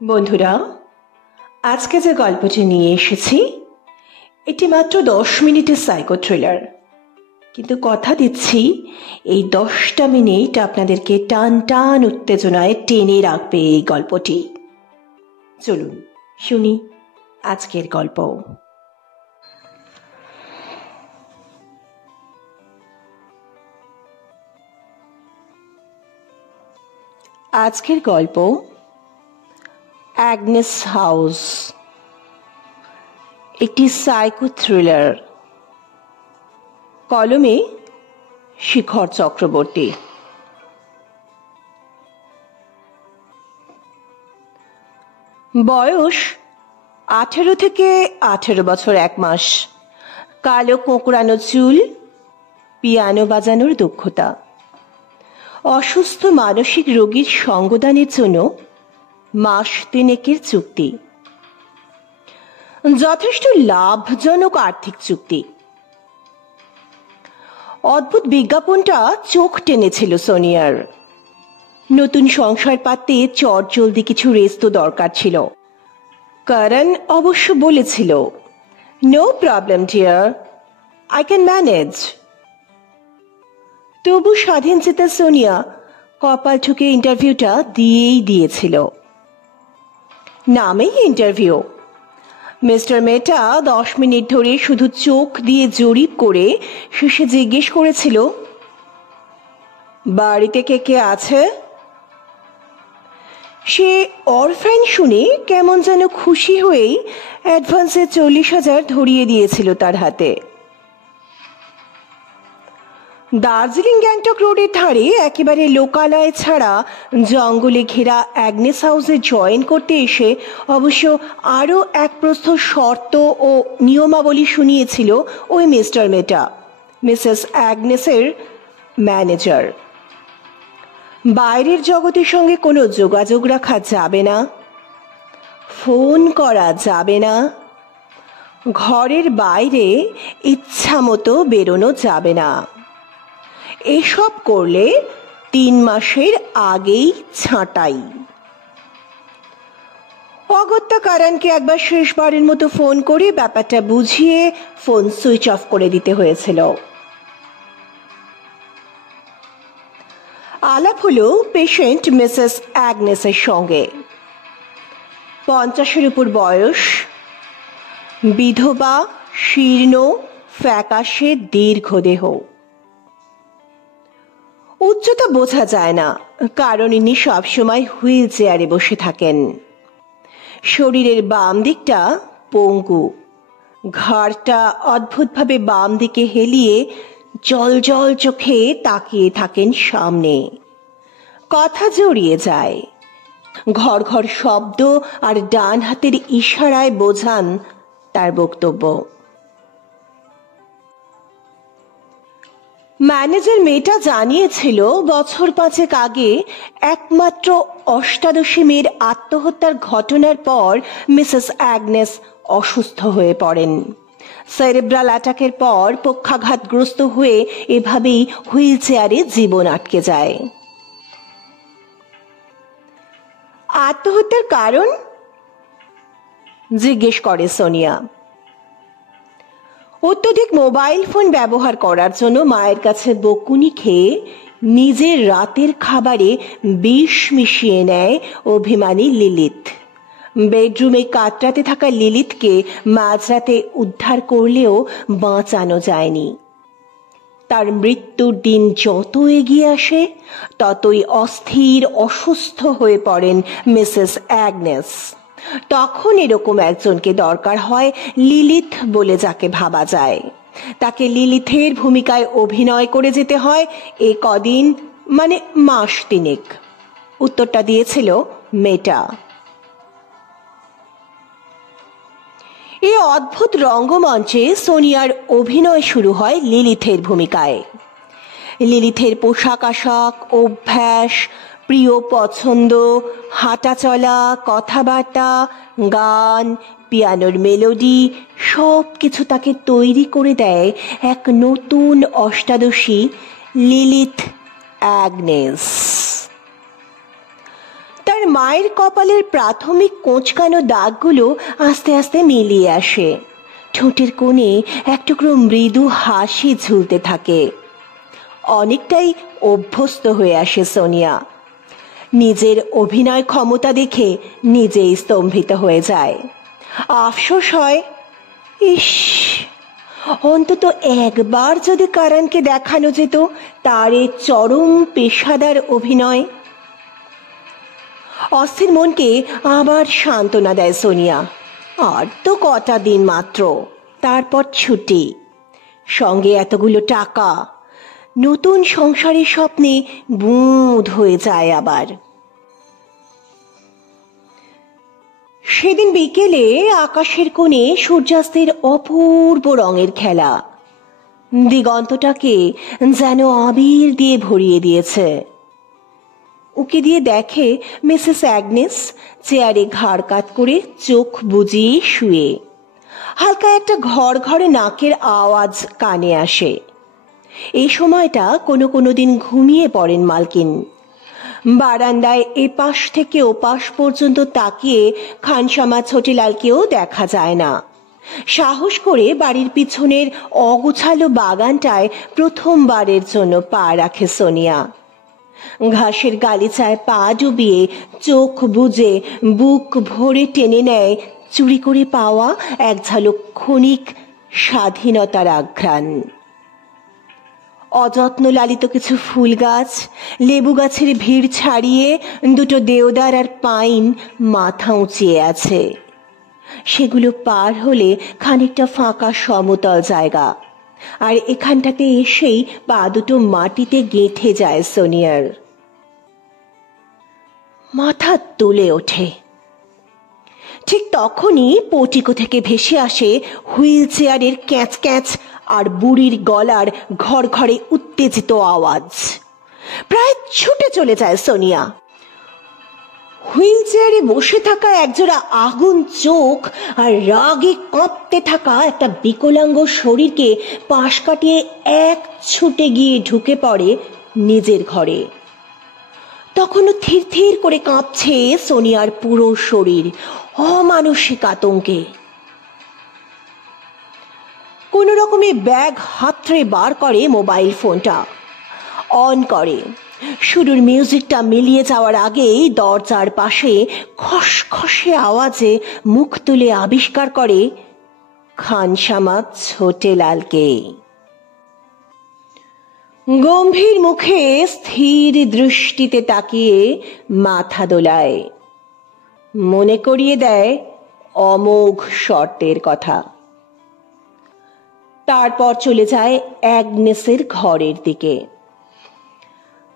বন্ধুরা, আজকে যে গল্পটি নিয়ে এসেছি এটি মাত্র 10 মিনিটের সাইকো থ্রিলার, কিন্তু কথা দিচ্ছি এই 10টা মিনিট আপনাদেরকে টান টান উত্তেজনায় টেনে রাখবে এই গল্পটি। চলুন শুনি আজকের গল্প। আজকের গল্প অ্যাগনেস হাউস, একটি সাইকো থ্রিলার। কলমে শিখর চক্রবর্তী। বয়স 18 থেকে 18 বছর 1 মাস। কালো কোঁকড়ানো চুল, পিয়ানো বাজানোর দক্ষতা। অসুস্থ মানসিক রোগীর সঙ্গদানের জন্য মাস 3 চুক্তি। যথেষ্ট লাভজনক আর্থিক চুক্তি। অদ্ভুত বিজ্ঞাপনটা চোখ টেনেছিল সোনিয়ার। নতুন সংসার পাততে চটজলদি কিছু রেস্ট দরকার ছিল। করণ অবশ্য বলেছিল, no problem dear, I can manage. তবু স্বাধীন চেতা সোনিয়া কপাল ঠুকে ইন্টারভিউটা দিয়েই দিয়েছিল। নামেই ইন্টারভিউ। মিস্টার মেটা 10 মিনিট ধরে শুধু চোখ দিয়ে জরিপ করে শেষে জিজ্ঞেস করেছিল, বাড়িতে কে কে আছে? সে অরফ্যান শুনে কেমন যেন খুশি হয়েই অ্যাডভান্সে 40,000 ধরিয়ে দিয়েছিল তার হাতে। দার্জিলিং গ্যাংটক রোডের ধারে একেবারে লোকালয় ছাড়া জঙ্গলে ঘেরা অ্যাগনেস হাউসে জয়েন করতে এসে অবশ্য আরও এক প্রস্থ শর্ত ও নিয়মাবলী শুনিয়েছিল ওই মিস্টার মেটা, মিসেস অ্যাগনেসের ম্যানেজার। বাইরের জগতের সঙ্গে কোনো যোগাযোগ রাখা যাবে না, ফোন করা যাবে না, ঘরের বাইরে ইচ্ছা মতো বেরোনো যাবে না। এসব করলে 3 মাসের আগেই ছাঁটাই। অগত্যা করণকে একবার শেষবারের মতো ফোন করে ব্যাপারটা বুঝিয়ে ফোন সুইচ অফ করে দিতে হয়েছিল। আলাপ হলো পেশেন্ট মিসেস অ্যাগনেসের সঙ্গে। 50-এর উপর বয়স, বিধবা, শীর্ণ, ফ্যাকাশে দীর্ঘদেহ। উচ্চতা বোঝা যায় না, কারণ ইনি সবসময় হুইল চেয়ারে বসে থাকেন। শরীরের বাম দিকটা পঙ্গু, ঘাড়টা অদ্ভুতভাবে বাম দিকে হেলিয়ে জলজল চোখে তাকিয়ে থাকেন সামনে। কথা জড়িয়ে যায়, ঘর ঘর শব্দ আর ডান হাতের ইশারায় বোঝান তার বক্তব্য। ম্যানেজার মেয়েটা জানিয়েছিল বছর 5 আগে একমাত্র অষ্টাদশী মেয়ের আত্মহত্যার ঘটনার পর মিসেস অ্যাগনেস অসুস্থ হয়ে পড়েন। সেরেব্রাল অ্যাটাকের পর পক্ষাঘাতগ্রস্ত হয়ে এভাবেই হুইল চেয়ারে জীবন আটকে যায়। আত্মহত্যার কারণ জিজ্ঞেস করে সোনিয়া। অত্যধিক মোবাইল ফোন ব্যবহার করার জন্য মায়ের কাছে বকুনি খেয়ে নিজের রাতের খাবারে বিষ মিশিয়ে নেয় অভিমানী লিলিথ। বেডরুমে কাতরাতে থাকা লিলিথকে মাঝরাতে উদ্ধার করলেও বাঁচানো যায়নি। তার মৃত্যুর দিন যত এগিয়ে আসে ততই অস্থির অসুস্থ হয়ে পড়েন মিসেস অ্যাগনেস। তখন এরকম একজনকে দরকার হয় লিলিথ বলে যাকে ভাবা যায়। তাকে লিলিথের ভূমিকায় অভিনয় করে যেতে হয় এ কদিন, মানে মাস 3। উত্তরটা দিয়েছিল মেটা। এই অদ্ভুত রঙ্গমঞ্চে সোনিয়ার অভিনয় শুরু হয় লিলিথের ভূমিকায়। লিলিথের পোশাক আশাক, অভ্যাস, প্রিয় পছন্দ, হাঁটা চলা, কথাবার্তা, গান, পিয়ানোর মেলোডি সব কিছু তাকে তৈরি করে দেয় এক নতুন অষ্টাদশী লিলিথ অ্যাগনেস। তার মায়ের কপালের প্রাথমিক কোঁচকানো দাগগুলো আস্তে আস্তে মিলিয়ে আসে। ঠোঁটের কোণে এক টুকরো মৃদু হাসি ঝুলতে থাকে। অনেকটাই অভ্যস্ত হয়ে আসে সোনিয়া। নিজের অভিনয় ক্ষমতা দেখে নিজেই স্তম্ভিত হয়ে যায়। আফসোস হয়, ইস, অন্তত একবার যদি কারণকে দেখানো যেত তার এই চরম পেশাদার অভিনয়। অস্থির মনকে আবার সান্ত্বনা দেয় সোনিয়া। আর তো কটা দিন মাত্র, তারপর ছুটি, সঙ্গে এতগুলো টাকা। নতুন সংসারের স্বপ্নে বুঁদ হয়ে যায় আবার। সেদিন বিকেলে আকাশের কোণে সূর্যাস্তের অপূর্ব রঙের খেলা দিগন্তটাকে যেন আবির দিয়ে ভরিয়ে দিয়েছে। উকি দিয়ে দেখে মিসেস অ্যাগনেস চেয়ারে ঘাড় কাত করে চোখ বুজিয়ে শুয়ে। হালকা একটা ঘর ঘরে নাকের আওয়াজ কানে আসে। এই সময়টা কোনো কোনো দিন ঘুমিয়ে পড়েন মালকিন। বারান্দায় এপাশ থেকে ওপাশ পর্যন্ত তাকিয়ে খানসামা ছোটিলালকেও দেখা যায় না। সাহস করে বাড়ির পিছনের অগুছালো বাগানটায় প্রথমবারের জন্য পা রাখে সোনিয়া। ঘাসের গালিচায় পা ডুবিয়ে চোখ বুজে বুক ভরে টেনে নেয় চুরি করে পাওয়া এক ঝালক ক্ষণিক স্বাধীনতার আঘ্রাণ। অযত্ন লালিত কিছু ফুল গাছ, লেবু গাছের ভিড় ছাড়িয়ে দুটো দেওদার আর পাইন মাথা উঁচিয়ে আছে। সেগুলো পার হলে খানিকটা ফাঁকা সমতল জায়গা, আর এখানটাতে এসেই পা দুটো মাটিতে গেঁথে যায় সোনিয়ার। মাথা তুলে ওঠে। ঠিক তখনই পোটিকো থেকে ভেসে আসে হুইল চেয়ারের ক্যাঁচ ক্যাঁচ আর বুড়ির গলার ঘর ঘরে উত্তেজিত আওয়াজ। প্রায় ছুটে চলে যায় সোনিয়া। হুইল চেয়ারে বসে থাকা একজোড়া আগুন চোখ আর রাগে কাঁপতে থাকা একটা বিকলাঙ্গ শরীরকে পাশ কাটিয়ে এক ছুটে গিয়ে ঢুকে পড়ে নিজের ঘরে। তখনও থির থির করে কাঁপছে সোনিয়ার পুরো শরীর অমানসিক আতঙ্কে। কোন রকমে ব্যাগ হাতড়ে বার করে মোবাইল ফোনটা, অন করে। শুরুর মিউজিকটা মিলিয়ে যাওয়ার আগেই দরজার পাশে খসখসে আওয়াজে মুখ তুলে আবিষ্কার করে খানসামা ছোটেলালকে। গম্ভীর মুখে স্থির দৃষ্টিতে তাকিয়ে মাথা দোলায়, মনে করিয়ে দেয় অমোঘ শর্তের কথা। তারপর চলে যায় অ্যাগনেসের ঘরের দিকে।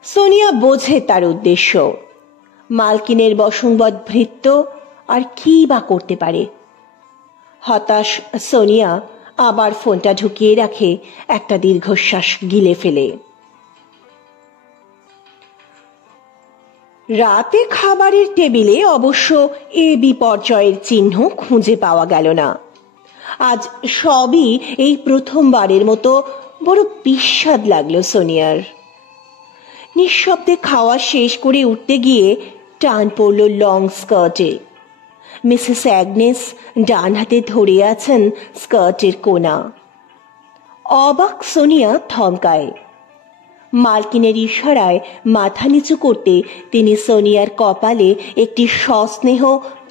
সোনিয়া বোঝে তার উদ্দেশ্য। মালকিনের বশংবদ ভৃত্য আর কি বা করতে পারে। হতাশ সোনিয়া আবার ফোনটা ঢুকিয়ে রাখে, একটা দীর্ঘশ্বাস গিলে ফেলে। রাতে খাবারের টেবিলে অবশ্য এ বিপর্যয়ের চিহ্ন খুঁজে পাওয়া গেল না। আজ সবই এই প্রথমবারের মতো বড় বিস্বাদ লাগলো সোনিয়ার। নিঃশব্দে খাওয়া শেষ করে উঠতে গিয়ে টান পড়ল লং স্কার্টে। মিসেস অ্যাগনেস ডান হাতে ধরে আছেন স্কার্টের কোনা। অবাক সোনিয়া থমকায়। মালকিনের ইশারায় মাথা নিচু করতে তিনি সোনিয়ার কপালে একটি সস্নেহ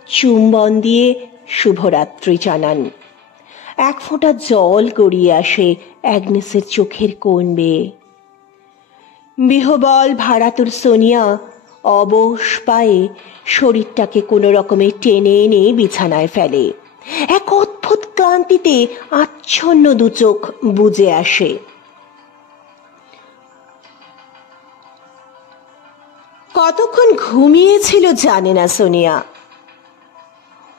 চুম্বন দিয়ে শুভরাত্রি জানান। এক ফোঁটা জল গড়িয়ে আসে অ্যাগনেসের চোখের কোণ বেয়ে। বিহবল ভাড়াতুর সোনিয়া অবশ পায়ে শরীরটাকে কোনো রকমে টেনে এনে বিছানায় ফেলে। এক অদ্ভুত ক্লান্তিতে আচ্ছন্ন দু চোখ বুজে আসে। কতক্ষণ ঘুমিয়েছিল জানে না সোনিয়া।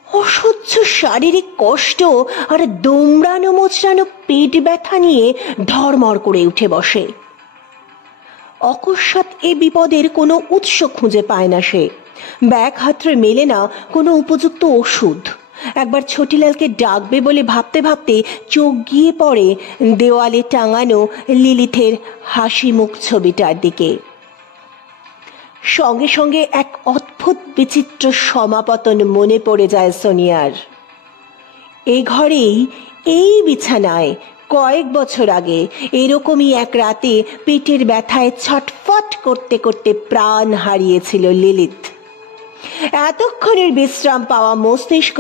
অসহ্য শারীরিক কষ্ট আর দোমড়ানো মোচড়ানো পেট ব্যথা নিয়ে ধড়মড় করে উঠে বসে। অকস্মাৎ এ বিপদের কোনো উৎস খুঁজে পায় না সে। ব্যাগ হাতড়ে মেলে না কোনো উপযুক্ত ওষুধ। একবার ছোটিলালকে ডাকবে বলে ভাবতে ভাবতে চোখ গিয়ে পড়ে দেওয়ালে টাঙানো লিলিথের হাসি মুখ ছবিটার দিকে। সঙ্গে সঙ্গে এক অদ্ভুত বিচিত্র সমাপতন মনে পড়ে যায় সোনিয়ার। এই ঘরেই, এই বিছানায় কয়েক বছর আগে এরকমই এক রাতে পেটের ব্যথায় ছটফট করতে করতে প্রাণ হারিয়েছিল লিলিথ। এতক্ষণের বিশ্রাম পাওয়া মস্তিষ্ক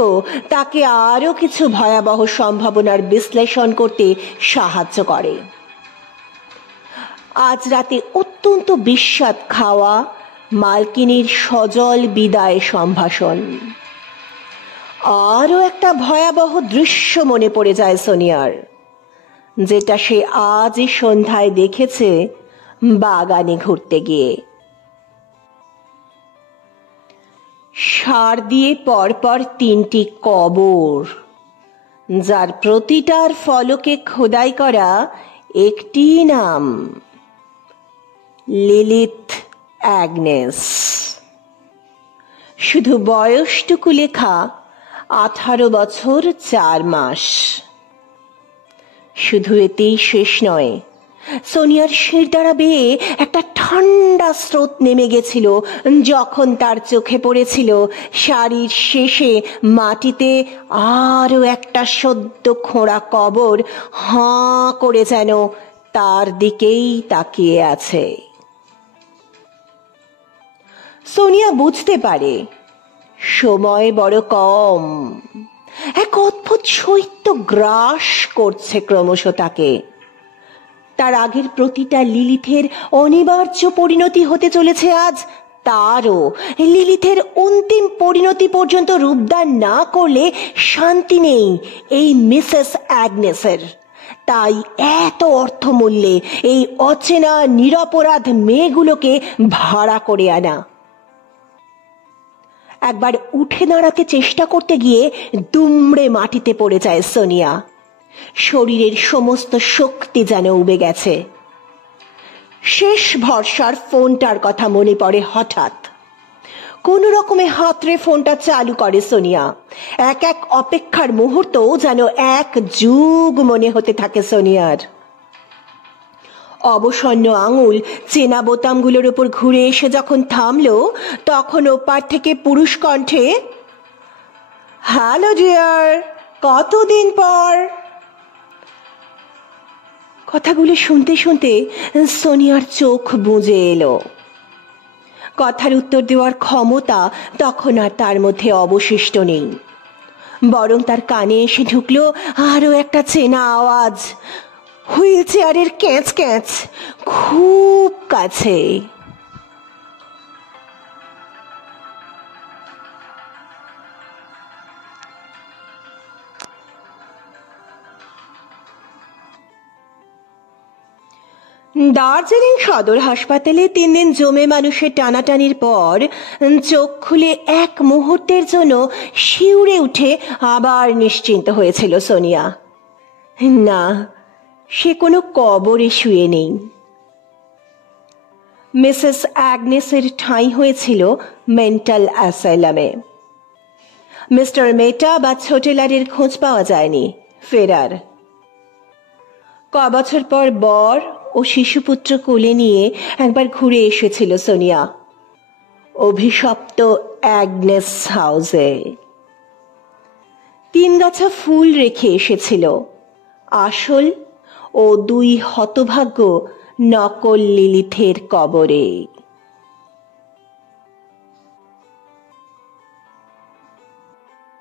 তাকে আরো কিছু ভয়াবহ সম্ভাবনার বিশ্লেষণ করতে সাহায্য করে। আজ রাতে অত্যন্ত বিস্বাদ খাওয়া মালকিনীর সজল বিদায় সম্ভাষণ। আরো একটা ভয়াবহ দৃশ্য মনে পড়ে যায় সোনিয়ার, যেটা সে আজই সন্ধ্যায় দেখেছে বাগানে ঘুরতে গিয়ে। সার দিয়ে পরপর 3টি কবর, যার প্রতিটার ফলকে খোদাই করা একটি নাম, লিলিথ অ্যাগনেস। শুধু বয়সটুকু লেখা 18 বছর 4 মাস। শুধু এতেই শেষ নয়, সোনিয়ার শিরদাঁড়া বেয়ে একটা ঠান্ডা স্রোত নেমে গেছিল যখন তার চোখে পড়েছিল সারির শেষে মাটিতে আরো একটা সদ্য খোঁড়া কবর হাঁ করে যেন তার দিকেই তাকিয়ে আছে। সোনিয়া বুঝতে পারে সময় বড় কম। এক অদ্ভুত শৈত্য গ্রাস করছে ক্রমশ তাকে। তার আগের প্রতিটা লিলিথের অনিবার্য পরিণতি হতে চলেছে আজ তারও। লিলিথের অন্তিম পরিণতি পর্যন্ত রূপদান না করলে শান্তি নেই এই মিসেস অ্যাগনেসের। তাই এত অর্থমূল্যে এই অচেনা নিরপরাধ মেয়েগুলোকে ভাড়া করে আনা। একবার উঠে দাঁড়াতে চেষ্টা করতে গিয়ে দুমড়ে মাটিতে পড়ে যায় সোনিয়া। শরীরের সমস্ত শক্তি যেন উবে গেছে। শেষ ভরসার ফোনটার কথা মনে পড়ে হঠাৎ। কোন রকমে হাতড়ে ফোনটা চালু করে সোনিয়া। এক এক অপেক্ষার মুহূর্ত যেন এক যুগ মনে হতে থাকে সোনিয়ার। অবসন্ন আঙুল চেনা বোতামগুলোর উপর ঘুরে এসে যখন থামলো, তখন ওপার থেকে পুরুষ কণ্ঠে, হ্যালো ডিয়ার, কতদিন পর। কথাগুলো শুনতে শুনতে সোনিয়ার চোখ বুজে এলো। কথার উত্তর দেওয়ার ক্ষমতা তখন আর তার মধ্যে অবশিষ্ট নেই। বরং তার কানে এসে ঢুকলো আরো একটা চেনা আওয়াজ, হুইল চেয়ারের ক্যাঁচ ক্যাঁচ, খুব কাছে। দার্জিলিং সদর হাসপাতালে 3 দিন জমে মানুষের টানাটানির পর চোখ খুলে এক মুহূর্তের জন্য শিউরে উঠে আবার নিশ্চিন্ত হয়েছিল সোনিয়া। না, সে কোনো কবরে শুয়ে নেই। মিসেস অ্যাগনেসের ঠাঁই হয়েছিল মেন্টাল অ্যাসাইলামে। মিস্টার মেটা বা ছোটেলারের খোঁজ পাওয়া যায়নি, ফেরার। কবছর পর বর ও শিশুপুত্র কোলে নিয়ে একবার ঘুরে এসেছিল সোনিয়া অভিশপ্ত অ্যাগনেস হাউসে। 3 গাছা ফুল রেখে এসেছিল, আসল ও 2 হতভাগ্য নকল লিলিথের কবরে।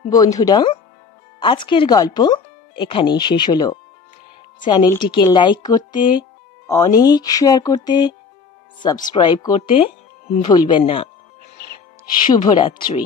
বন্ধুরা, আজকের গল্প এখানেই শেষ হলো। চ্যানেলটিকে লাইক করতে, অনেক শেয়ার করতে, সাবস্ক্রাইব করতে ভুলবেন না। শুভরাত্রি।